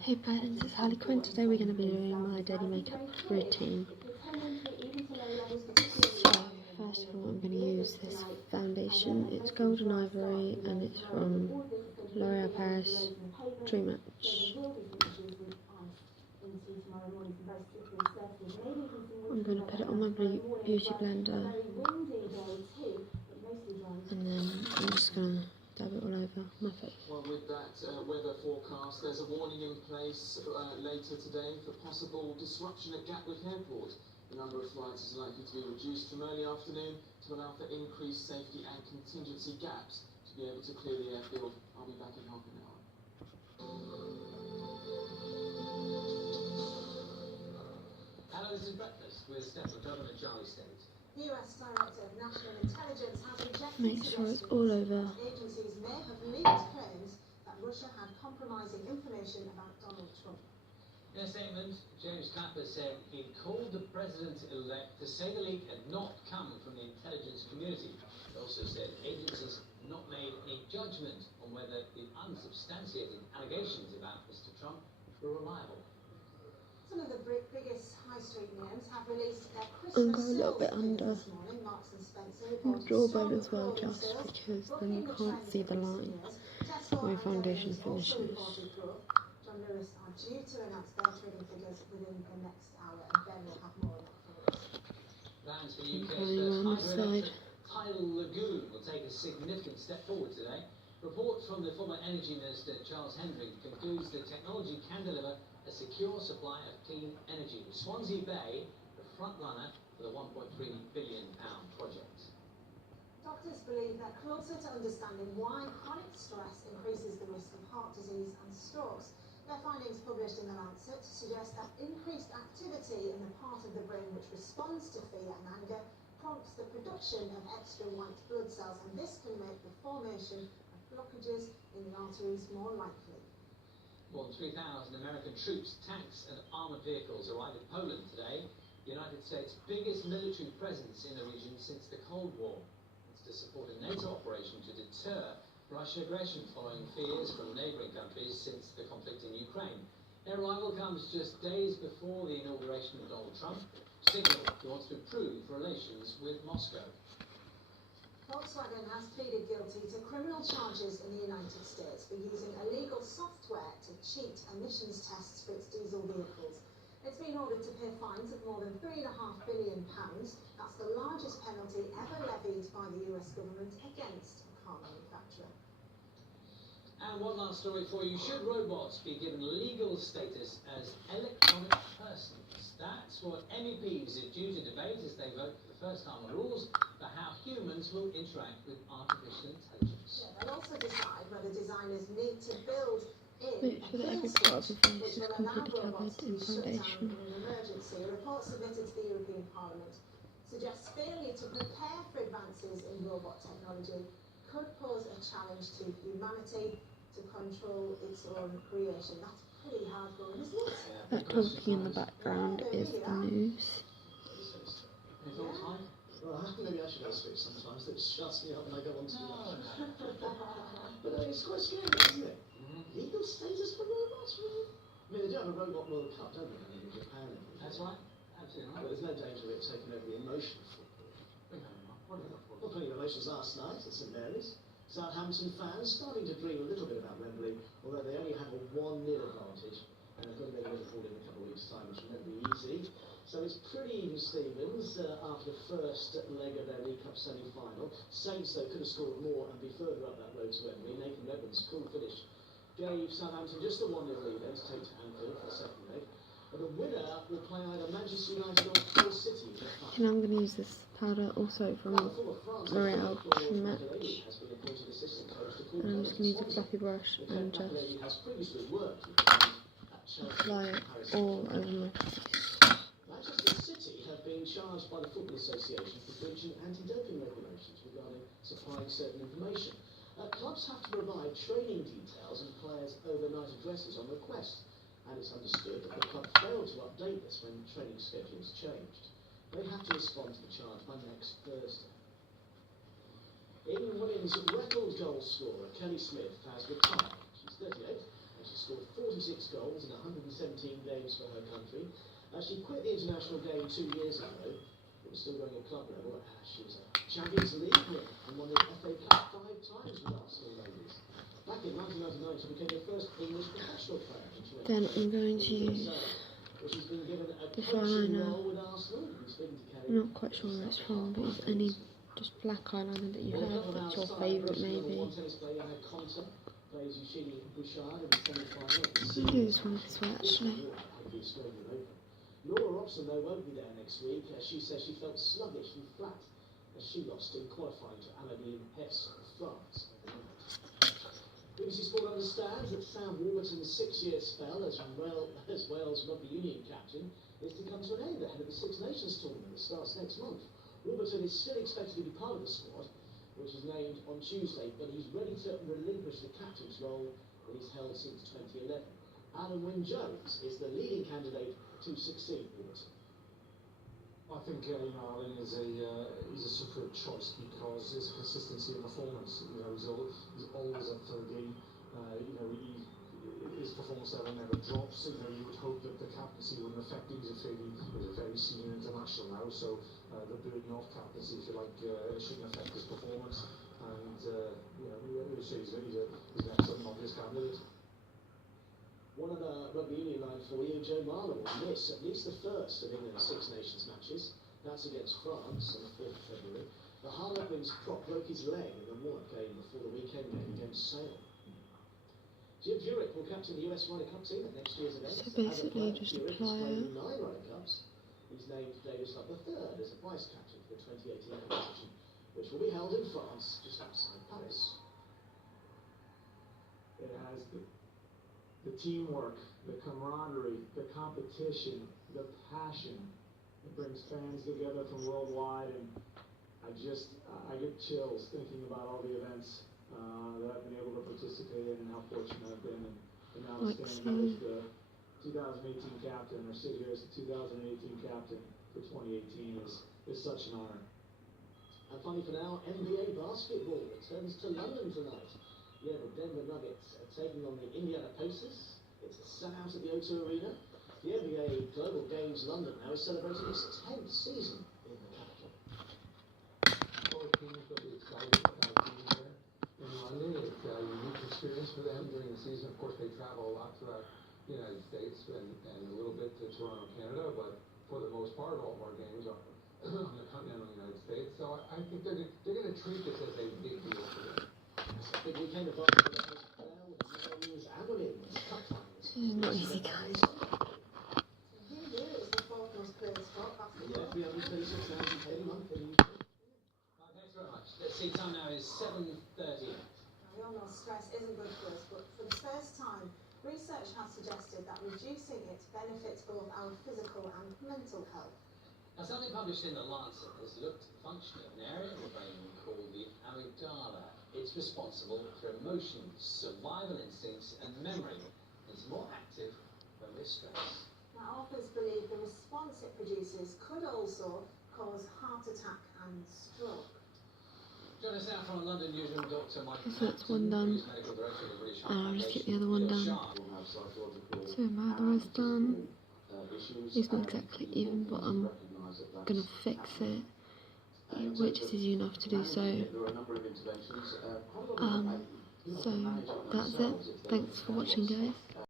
Hey friends, it's Harley Quinn. Today we're going to be doing my daily makeup routine. So, first of all, I'm going to use this foundation. It's Golden Ivory and it's from L'Oreal Paris True Match. I'm going to put it on my beauty blender and then I'm just going to dab it all over my face. Well, with that weather forecast, there's a warning in place later today for possible disruption at Gatwick Airport. The number of flights is likely to be reduced from early afternoon to allow for increased safety and contingency gaps to be able to clear the airfield. I'll be back in half an hour. Hello, this is Breakfast with Stephen Governor Charlie State. The US Director of National Intelligence has rejected Make sure it's all over. agencies may have leaked claims that Russia had compromising information about Donald Trump. In a statement, James Clapper said he'd called the president-elect to say the leak had not come from the intelligence community. He also said agencies had not made any judgment on whether the unsubstantiated allegations about Mr. Trump were reliable. Some of the biggest high street names have released their I'm Christmas going a little bit under this morning. Marks and Spencer my reported jawbone as strong well, growth in just sales, because then bucking you the can't trend see the in line recent years. when Tesco my and foundation Debenhams also finishes. reported growth. John Lewis are due to announce their trading figures within the next hour, and Ben will have more on that for us. Plans for I'm UK's going first around this side. hydroelectric tidal lagoon will take a significant step forward today. Reports from the former Energy Minister Charles Hendrick concludes the technology can deliver a secure supply of clean energy, with Swansea Bay the front runner for the £1.3 billion project. Doctors believe they're closer to understanding why chronic stress increases the risk of heart disease and strokes. Their findings, published in The Lancet, suggest that increased activity in the part of the brain which responds to fear and anger prompts the production of extra white blood cells, and this can make the formation of blockages in the arteries more likely. More than 3,000 American troops, tanks and armoured vehicles arrived in Poland today, the United States' biggest military presence in the region since the Cold War. It's to support a NATO operation to deter Russian aggression following fears from neighbouring countries since the conflict in Ukraine. Their arrival comes just days before the inauguration of Donald Trump, signalling he wants to improve relations with Moscow. Volkswagen has pleaded guilty to criminal charges in the United States for using illegal software to cheat emissions tests for its diesel vehicles. It's been ordered to pay fines of more than £3.5 billion. That's the largest penalty ever levied by the US government against a car manufacturer. And one last story for you. Should robots be given legal status as electronic persons? That's what MEPs are due to debate as they vote for the first time on rules for how humans will interact with artificial intelligence. Yeah, they'll also decide whether designers need to build in Make sure that every part of the face is completely covered in foundation. in an emergency. A report submitted to the European Parliament suggests failure to prepare for advances in robot technology could pose a challenge to humanity to control its own creation. That's pretty hard going, isn't it? That talking in the background is the news. Any thoughts, Mike? Well, maybe I should go switch sometimes. That shuts me up when I go on too much. But it's quite scary, isn't it? Legal status for robots, really? I mean, they do have a robot World Cup, don't they? In Japan. That's right. Absolutely right. But there's no danger of it taking over the emotional football. Well, plenty of emotions last night at St Mary's. Southampton fans starting to dream a little bit about Wembley, although they only have a 1-0 advantage, and they've got to make Liverpool in a couple of weeks' time, which will never be easy. So it's pretty even Stevens after the first leg of their League Cup semi-final. Saints, though, could have scored more and be further up that road to Wembley. Nathan Redmond's cool finish gave Southampton just a 1-0 lead then to take to Anfield for the second leg. But the winner will play either Manchester United or Hull City. And I'm going to use this powder also from L'Oreal True Match. And I'm just going to use a fluffy brush and just apply it all over my face. Manchester City have been charged by the Football Association for breaching anti-doping regulations regarding supplying certain information. Clubs have to provide training details and players' overnight addresses on request, and it's understood that the club failed to update this when training schedules changed. They have to respond to the charge by next Thursday. England women's record goal scorer Kelly Smith has retired. She's 38, and She scored 46 goals in 117 games for her country. She quit the international game 2 years ago. It was still going at club level. She was a Champions League winner and won the FA Cup 5 times with Arsenal ladies. Back in 1999, she became the first English professional player. Then I'm going to use She's been given a this coaching eyeliner. role with Arsenal. I'm not quite sure where it's from, but use any just black eyeliner that you have that's your favourite maybe. I'll do this one this way actually. Laura Robson, though, won't be there next week. She says she felt sluggish and flat as she lost in qualifying to Amélie Hess of France. BBC Sport understands that Sam Warburton's 6-year spell as Wales rugby union captain is to come to an end ahead of the Six Nations tournament that starts next month. Warburton is still expected to be part of the squad, which is named on Tuesday, but he's ready to relinquish the captain's role that he's held since 2011. Alan Wynne-Jones is the leading candidate to succeed Warburton. I think Alan is a superb choice because his consistency in performance. He's always up for the game. His performance level never drops. You would hope that the captaincy wouldn't affect him. He's a very senior international now, so the burden of captaincy, if you like, shouldn't affect his performance. And he's an excellent obvious candidate. One other rugby union line for you, Joe Marler will miss at least the first of England's Six Nations matches. That's against France on the 4th of February. The Harlequins prop broke his leg in the warm-up game before the weekend game against Sale. Jim Furyk will captain the US Ryder Cup team at next year's event. So basically just apply it. 9 Ryder Cups. He's named Davis Love III as a vice captain for the 2018 competition, which will be held in France just outside Paris. It has the teamwork, the camaraderie, the competition, the passion. It brings fans together from worldwide, and I get chills thinking about all the events that I've been able to participate in and how fortunate I've been. And now standing as the 2018 captain, or sit here as the 2018 captain for 2018 is such an honor. And finally for now, NBA basketball returns to London tonight. Yeah, the Denver Nuggets are taking on the Indiana Pacers. It's a sellout at the O2 Arena. The NBA Global Games London now is celebrating its 10th season in the capital. Both teams will be excited about being there in London. It's a unique experience for them during the season. Of course, they travel a lot throughout the United States and a little bit to Toronto, Canada, but for the most part, all of our games are on the continental United States. So I think they're going to treat this as a big deal for them. Big weekend of basketball with the men's and women's cup finals. This is not easy, guys. Yeah, 336,000 paid a month in the UK. Thanks very much. The seat time now is 7:30. We all know stress isn't good for us, but for the first time, research has suggested that reducing it benefits both our physical and mental health. Now, something published in The Lancet has looked at the function of an area of the brain called the amygdala. It's responsible for emotions, survival instincts, and memory. It's more active when we're stressed. Now, authors believe the response it produces could also cause heart attack and stroke. Join us now from London newsroom, Dr. Michael. So that's one done. Medical Director of the British And I'll just Foundation. get the other one done. So my other is done. It's not exactly even, but I'm gonna fix it, which is easy enough to do so. So that's it. Thanks for watching, guys.